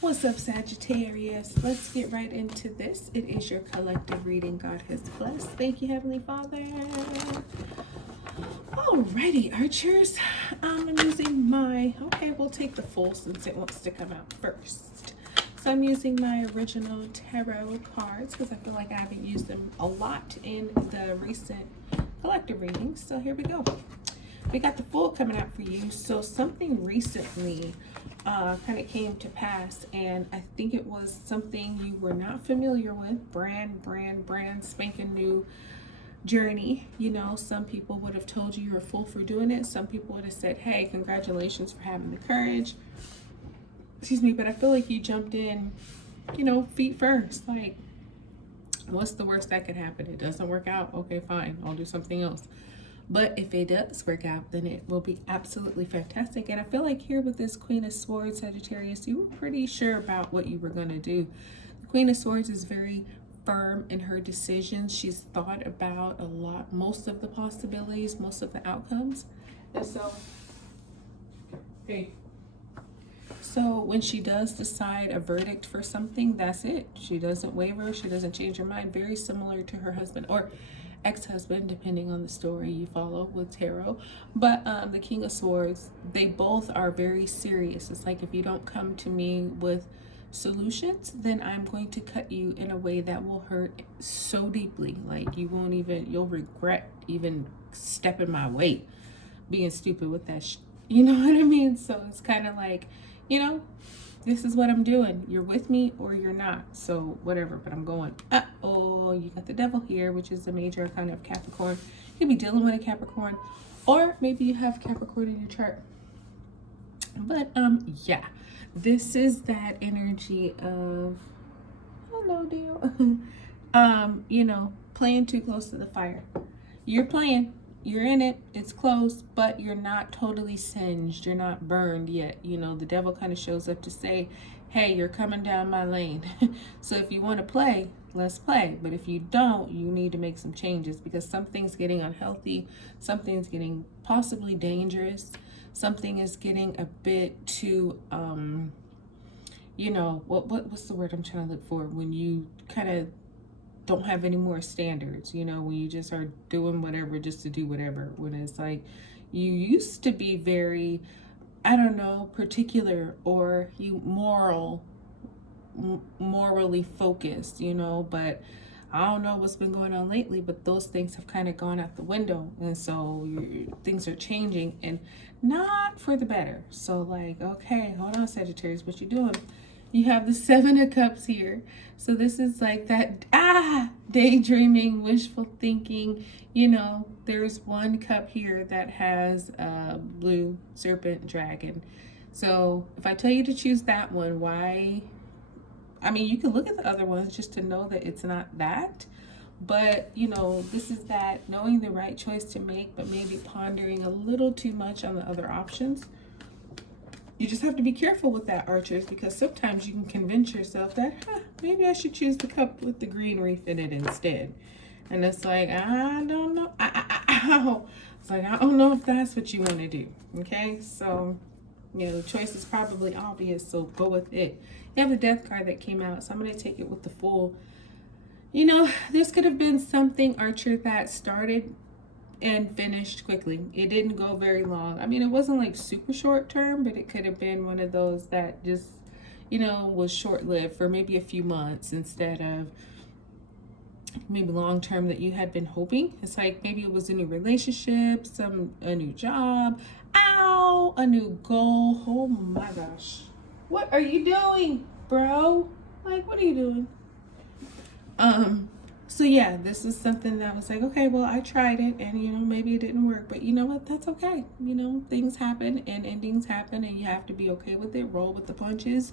What's up, Sagittarius? Let's get right into this. It is your collective reading God has blessed. Thank you, Heavenly Father. Alrighty, Archers. I'm using my, we'll take the full since it wants to come out first. So I'm using my original tarot cards because I feel like I haven't used them a lot in the recent collective readings. So here we go. We got the full coming out for you. So something recently kind of came to pass, and I think it was something you were not familiar with. Brand spanking new journey. You know, some people would have told you were full for doing it. Some people would have said, hey, congratulations for having the courage. Excuse me, but I feel like you jumped in, you know, feet first. Like, what's the worst that could happen? It doesn't work out. Okay, fine. I'll do something else. But if it does work out, then it will be absolutely fantastic. And I feel like here with this Queen of Swords, Sagittarius, you were pretty sure about what you were going to do. The Queen of Swords is very firm in her decisions. She's thought about a lot, most of the possibilities, most of the outcomes. And so, so when she does decide a verdict for something, that's it. She doesn't waver. She doesn't change her mind. Very similar to her husband, or ex-husband, depending on the story you follow with tarot. But the King of Swords, they both are very serious. It's like, if you don't come to me with solutions, then I'm going to cut you in a way that will hurt so deeply. Like, you'll regret even stepping my way, being stupid with that you know what I mean? So it's kind of like, you know, this is what I'm doing. You're with me or you're not. So whatever, but I'm going. Oh, you got the Devil here, which is a major kind of Capricorn. You could be dealing with a Capricorn, or maybe you have Capricorn in your chart. But yeah, this is that energy of, hello, deal. You know, playing too close to the fire. You're playing. You're in it, it's close, but you're not totally singed, you're not burned yet. You know, the devil kind of shows up to say, hey, you're coming down my lane. So if you want to play, let's play. But if you don't, you need to make some changes, because something's getting unhealthy, something's getting possibly dangerous, something is getting a bit too, you know, what's the word I'm trying to look for? When you kind of don't have any more standards, you know, when you just are doing whatever just to do whatever, when it's like you used to be very, I don't know, particular, or you morally focused, you know, but I don't know what's been going on lately, but those things have kind of gone out the window, and so things are changing, and not for the better. So like, okay, hold on, Sagittarius, what you doing? You have the Seven of Cups here. So this is like that, daydreaming, wishful thinking. You know, there's one cup here that has a blue serpent dragon. So if I tell you to choose that one, why? I mean, you can look at the other ones just to know that it's not that. But, you know, this is that knowing the right choice to make, but maybe pondering a little too much on the other options. You just have to be careful with that, Archers, because sometimes you can convince yourself that, maybe I should choose the cup with the green reef in it instead. And it's like, I don't know. It's like, I don't know if that's what you want to do. Okay, so, you know, the choice is probably obvious, so go with it. You have the Death card that came out, so I'm going to take it with the Fool. You know, this could have been something, Archer, that started and finished quickly. It didn't go very long. I mean, it wasn't like super short term, but it could have been one of those that just, you know, was short lived for maybe a few months instead of maybe long term that you had been hoping. It's like maybe it was a new relationship, a new job, a new goal. Oh my gosh, what are you doing, bro? Like, what are you doing? So yeah, this is something that was like, okay, well, I tried it, and you know, maybe it didn't work, but you know what, that's okay. You know, things happen and endings happen, and you have to be okay with it. Roll with the punches.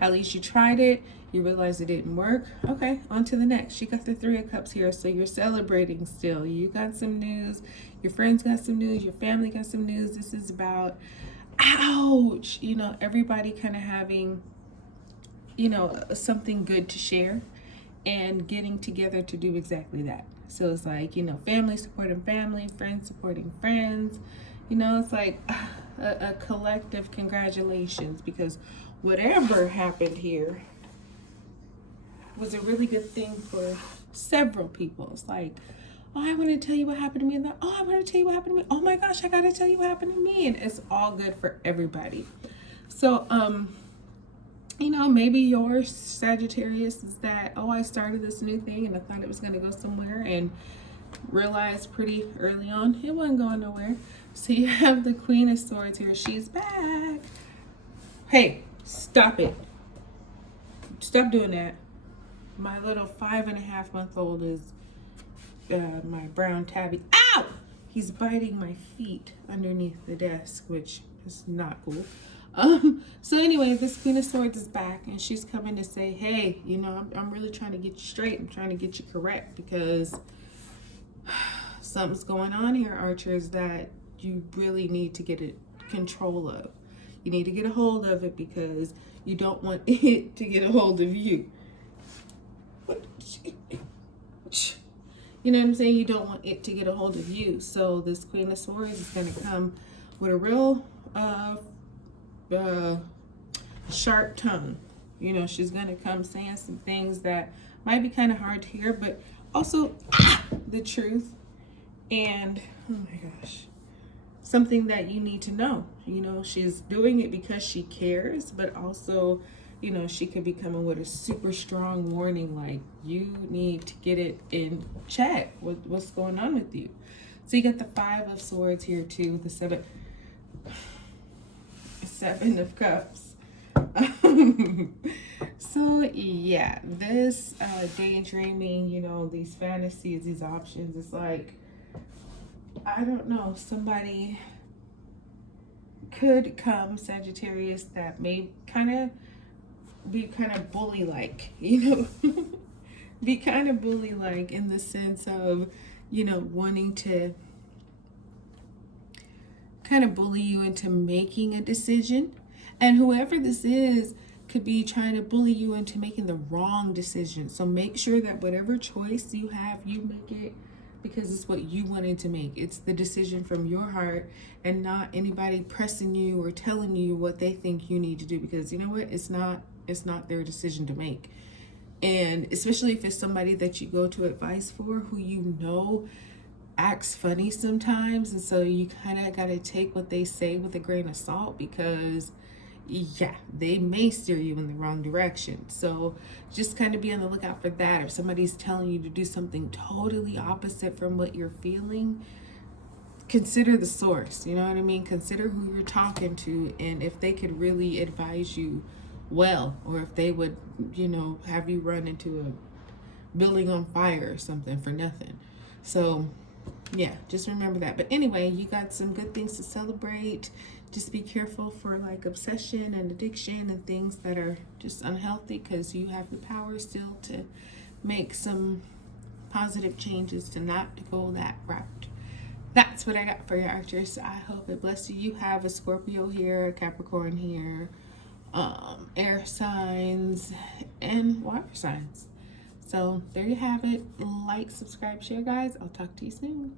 At least you tried it, you realize it didn't work. Okay, on to the next. You got the Three of Cups here, so you're celebrating still. You got some news, your friends got some news, your family got some news. This is about, ouch, you know, everybody kind of having, you know, something good to share and getting together to do exactly that. So it's like, you know, family supporting family, friends supporting friends. You know, it's like a collective congratulations, because whatever happened here was a really good thing for several people. It's like, oh, I want to tell you what happened to me, and then, oh, I want to tell you what happened to me. Oh my gosh, I got to tell you what happened to me, and it's all good for everybody. So, you know, maybe your Sagittarius is that, oh, I started this new thing and I thought it was going to go somewhere, and realized pretty early on it wasn't going nowhere. So you have the Queen of Swords here. She's back. Hey, stop it. Stop doing that. My little 5.5-month-old is my brown tabby. Ow! He's biting my feet underneath the desk, which is not cool. So anyway, this Queen of Swords is back, and she's coming to say, hey, you know, I'm really trying to get you straight. I'm trying to get you correct, because something's going on here, Archers, that you really need to get control of. You need to get a hold of it, because you don't want it to get a hold of you. You know what I'm saying? You don't want it to get a hold of you. So this Queen of Swords is going to come with a real sharp tongue. You know, she's going to come saying some things that might be kind of hard to hear, but also the truth. And oh my gosh, something that you need to know. You know, she's doing it because she cares, but also, you know, she could be coming with a super strong warning, like, you need to get it in check. What's going on with you? So you got the 5 of Swords here too, the 7 of Cups. So yeah, this daydreaming, you know, these fantasies, these options, it's like, I don't know, somebody could come, Sagittarius, that may be kind of bully-like, you know, be kind of bully-like in the sense of, you know, wanting to kind of bully you into making a decision. And whoever this is could be trying to bully you into making the wrong decision. So make sure that whatever choice you have, you make it because it's what you wanted to make. It's the decision from your heart, and not anybody pressing you or telling you what they think you need to do, because you know what? It's not their decision to make. And especially if it's somebody that you go to advice for, who you know acts funny sometimes, and so you kind of got to take what they say with a grain of salt, because yeah, they may steer you in the wrong direction. So just kind of be on the lookout for that. If somebody's telling you to do something totally opposite from what you're feeling, consider the source. You know what I mean? Consider who you're talking to, and if they could really advise you well, or if they would, you know, have you run into a building on fire or something for nothing. So yeah, just remember that. But anyway, you got some good things to celebrate. Just be careful for like obsession and addiction and things that are just unhealthy, because you have the power still to make some positive changes to not to go that route. That's what I got for your Archers. I hope it blessed you. You have a Scorpio here, a Capricorn here, air signs, and water signs. So there you have it. Like, subscribe, share, guys. I'll talk to you soon.